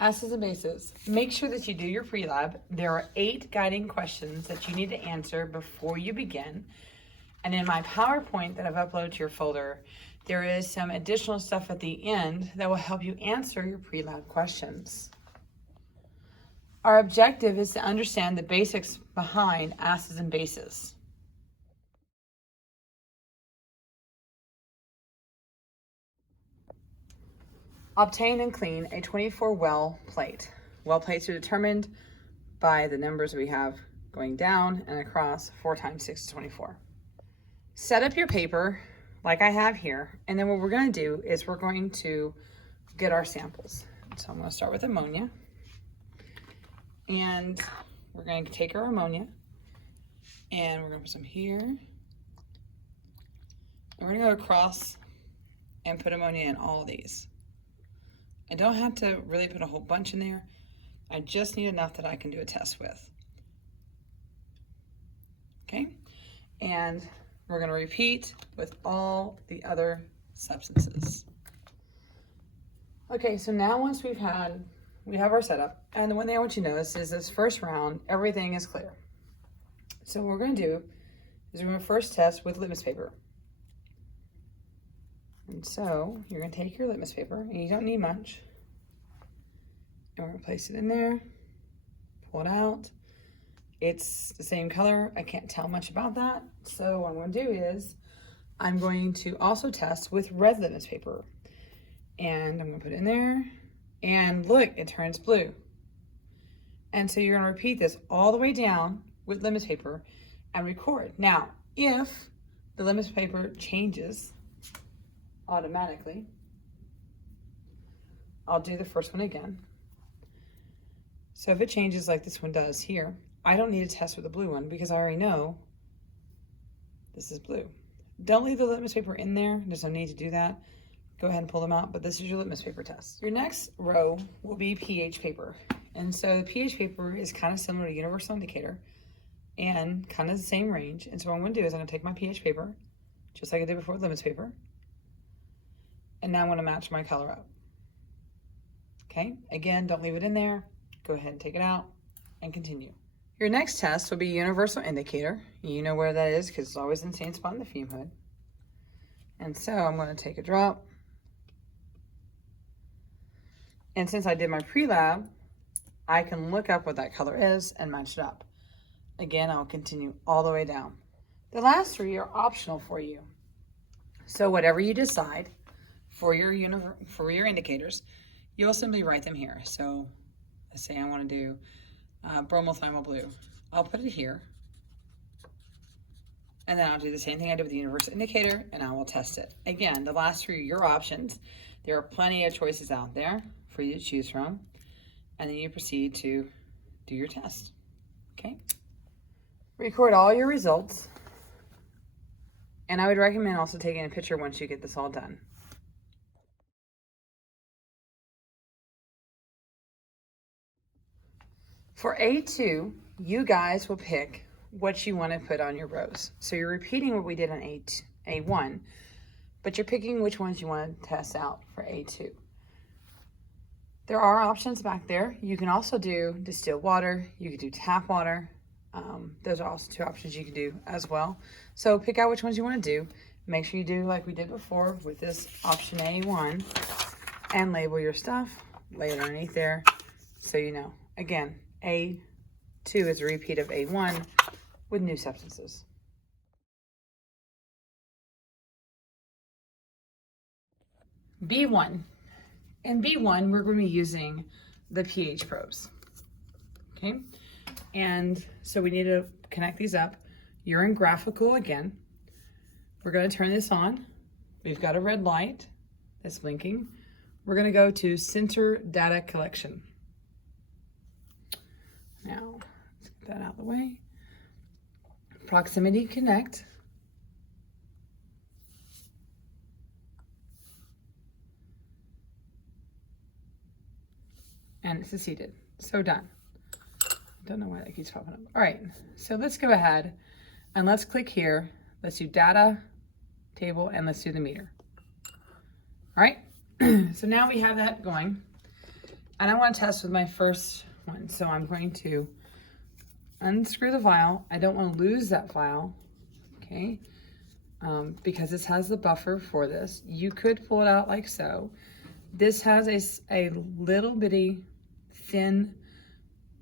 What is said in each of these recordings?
Acids and bases. Make sure that you do your pre-lab. There are 8 guiding questions that you need to answer before you begin. And in my PowerPoint that I've uploaded to your folder, there is some additional stuff at the end that will help you answer your pre-lab questions. Our objective is to understand the basics behind acids and bases. Obtain and clean a 24 well plate. Well plates are determined by the numbers we have going down and across. 4 times 6 is 24. Set up your paper like I have here, and then what we're going to do is we're going to get our samples. So I'm going to start with ammonia, and we're going to take our ammonia and we're going to put some here, and we're going to go across and put ammonia in all of these. I don't have to really put a whole bunch in there. I just need enough that I can do a test with. Okay, and we're going to repeat with all the other substances. Okay, so now once we have our setup, and the one thing I want you to notice is this first round, everything is clear. So what we're going to do is we're going to first test with litmus paper. And so you're going to take your litmus paper, and you don't need much. And we're going to place it in there, pull it out. It's the same color. I can't tell much about that. So what I'm going to do is I'm going to also test with red litmus paper. And I'm going to put it in there. And look, it turns blue. And so you're going to repeat this all the way down with litmus paper and record. Now, if the litmus paper changes automatically, I'll do the first one again. So if it changes like this one does here, I don't need to test with the blue one because I already know this is blue. Don't leave the litmus paper in there. There's no need to do that. Go ahead and pull them out, but this is your litmus paper test. Your next row will be pH paper. And so the pH paper is kind of similar to universal indicator and kind of the same range. And so what I'm going to do is I'm going to take my pH paper, just like I did before with litmus paper, and now I'm going to match my color up. Okay, again, don't leave it in there. Go ahead and take it out and continue. Your next test will be universal indicator. You know where that is because it's always in the same spot in the fume hood. And so I'm going to take a drop. And since I did my pre-lab, I can look up what that color is and match it up. Again, I'll continue all the way down. The last 3 are optional for you. So whatever you decide for your indicators, you'll simply write them here. So let's say I want to do bromothiamyl blue. I'll put it here. And then I'll do the same thing I did with the universal indicator, and I will test it. Again, the last 3 are your options. There are plenty of choices out there for you to choose from. And then you proceed to do your test. Okay? Record all your results. And I would recommend also taking a picture once you get this all done. For A2, you guys will pick what you want to put on your rows. So you're repeating what we did on A1, but you're picking which ones you want to test out for A2. There are options back there. You can also do distilled water. You could do tap water. Those are also 2 options you can do as well. So pick out which ones you want to do. Make sure you do like we did before with this option A1 and label your stuff. Lay it underneath there so you know. Again, A2 is a repeat of A1 with new substances. B1. In B1, we're going to be using the pH probes. Okay? And so we need to connect these up. You're in graphical again. We're going to turn this on. We've got a red light that's blinking. We're going to go to center data collection. Now, let's get that out of the way. Proximity connect. And it's succeeded. So done. Don't know why that keeps popping up. All right, so let's go ahead and let's click here. Let's do data, table, and let's do the meter. All right, so now we have that going. And I want to test with my first one. So I'm going to unscrew the vial. I don't want to lose that vial, okay? Because this has the buffer for this. You could pull it out like so. This has a little bitty thin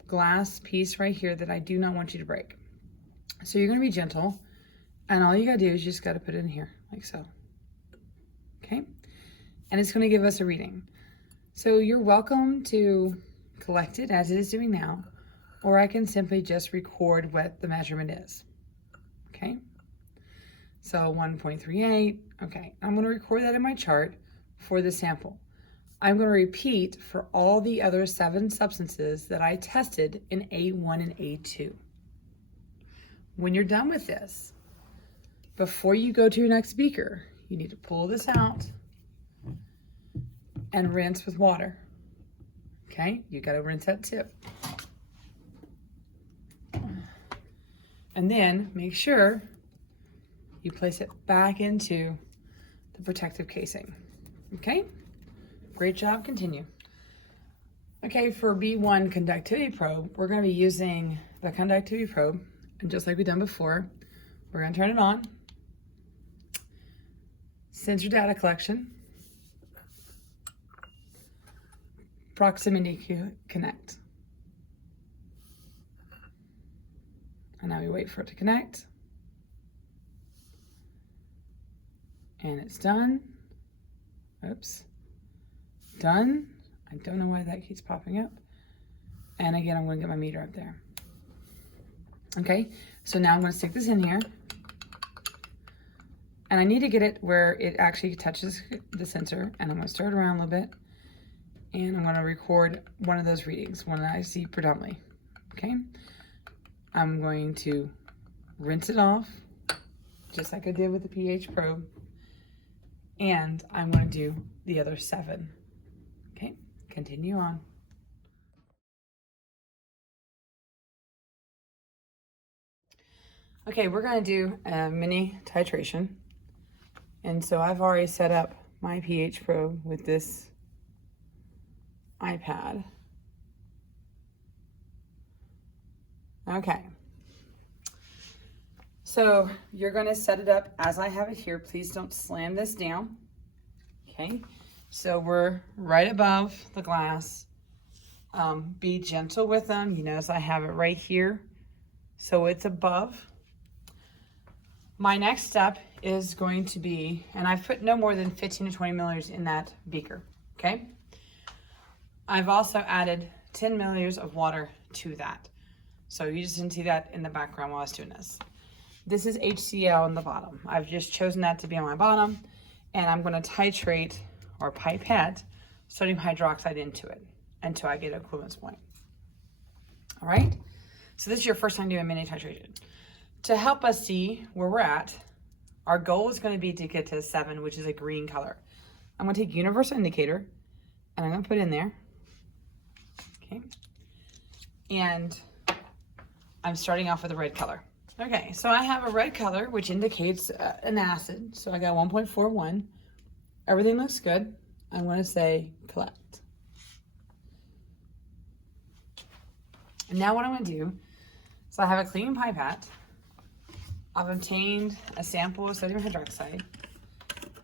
glass piece right here that I do not want you to break. So you're gonna be gentle, and all you gotta do is you just gotta put it in here, like so, okay? And it's gonna give us a reading. So you're welcome to collect it as it is doing now, or I can simply just record what the measurement is, okay? So 1.38, okay. I'm gonna record that in my chart for the sample. I'm gonna repeat for all the other 7 substances that I tested in A1 and A2. When you're done with this, before you go to your next beaker, you need to pull this out and rinse with water, okay? You gotta rinse that tip. And then make sure you place it back into the protective casing, okay? Great job, continue. Okay, for B1 conductivity probe, we're gonna be using the conductivity probe, and just like we've done before, we're gonna turn it on, sensor data collection, proximity connect. And now we wait for it to connect. And it's done. Oops. Done. I don't know why that keeps popping up. And again, I'm gonna get my meter up there. Okay, so now I'm gonna stick this in here. And I need to get it where it actually touches the sensor, and I'm gonna stir it around a little bit. And I'm gonna record one of those readings, one that I see predominantly, okay? I'm going to rinse it off, just like I did with the pH probe. And I'm gonna do the other 7, okay? Continue on. Okay, we're gonna do a mini titration. And so I've already set up my pH probe with this iPad. Okay. So you're gonna set it up as I have it here. Please don't slam this down, okay? So we're right above the glass. Be gentle with them. You notice I have it right here. So it's above. My next step is going to be, and I've put no more than 15 to 20 milliliters in that beaker, okay? I've also added 10 milliliters of water to that. So you just didn't see that in the background while I was doing this. This is HCl on the bottom. I've just chosen that to be on my bottom, and I'm gonna titrate or pipette sodium hydroxide into it until I get an equivalence point. All right? So this is your first time doing mini titration. To help us see where we're at, our goal is gonna be to get to 7, which is a green color. I'm gonna take universal indicator, and I'm gonna put in there, okay? And I'm starting off with a red color. Okay, so I have a red color, which indicates an acid. So I got 1.41. Everything looks good. I'm gonna say collect. And now what I'm gonna do, so I have a clean pipette. I've obtained a sample of sodium hydroxide,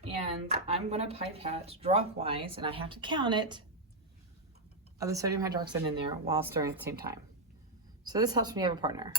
and I'm gonna pipette drop-wise, and I have to count it, of the sodium hydroxide in there while stirring at the same time. So this helps me have a partner.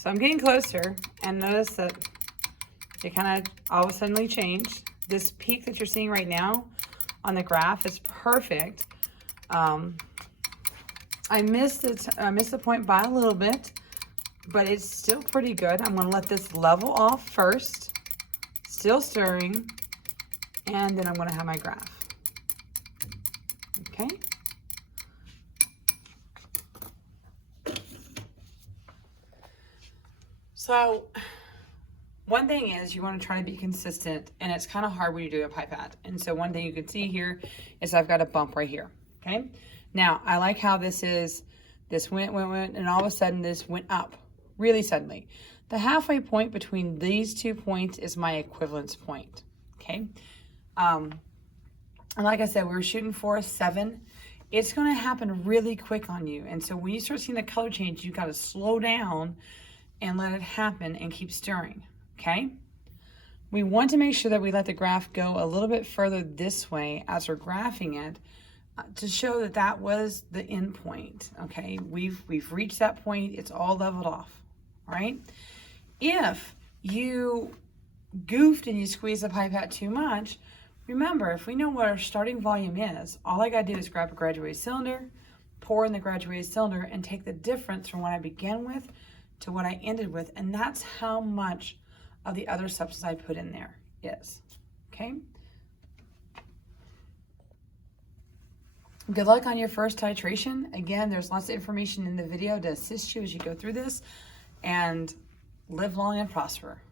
So I'm getting closer, and notice that it kind of all of a sudden changed. This peak that you're seeing right now on the graph is perfect. I missed the point by a little bit, but it's still pretty good. I'm going to let this level off first, still stirring, and then I'm going to have my graph. Okay. So one thing is you want to try to be consistent, and it's kind of hard when you do a pipette. And so one thing you can see here is I've got a bump right here. Okay. Now I like how this went, and all of a sudden this went up really suddenly. The halfway point between these 2 points is my equivalence point. Okay. And like I said, we were shooting for a 7. It's going to happen really quick on you. And so when you start seeing the color change, you got to slow down and let it happen and keep stirring. Okay. We want to make sure that we let the graph go a little bit further this way as we're graphing it to show that that was the end point. Okay. We've reached that point. It's all leveled off. All right. If you goofed and you squeezed the pipette too much, remember, if we know what our starting volume is, all I got to do is grab a graduated cylinder, pour in the graduated cylinder, and take the difference from what I began with to what I ended with, and that's how much of the other substance I put in there is. Okay? Good luck on your first titration. Again, there's lots of information in the video to assist you as you go through this, and live long and prosper.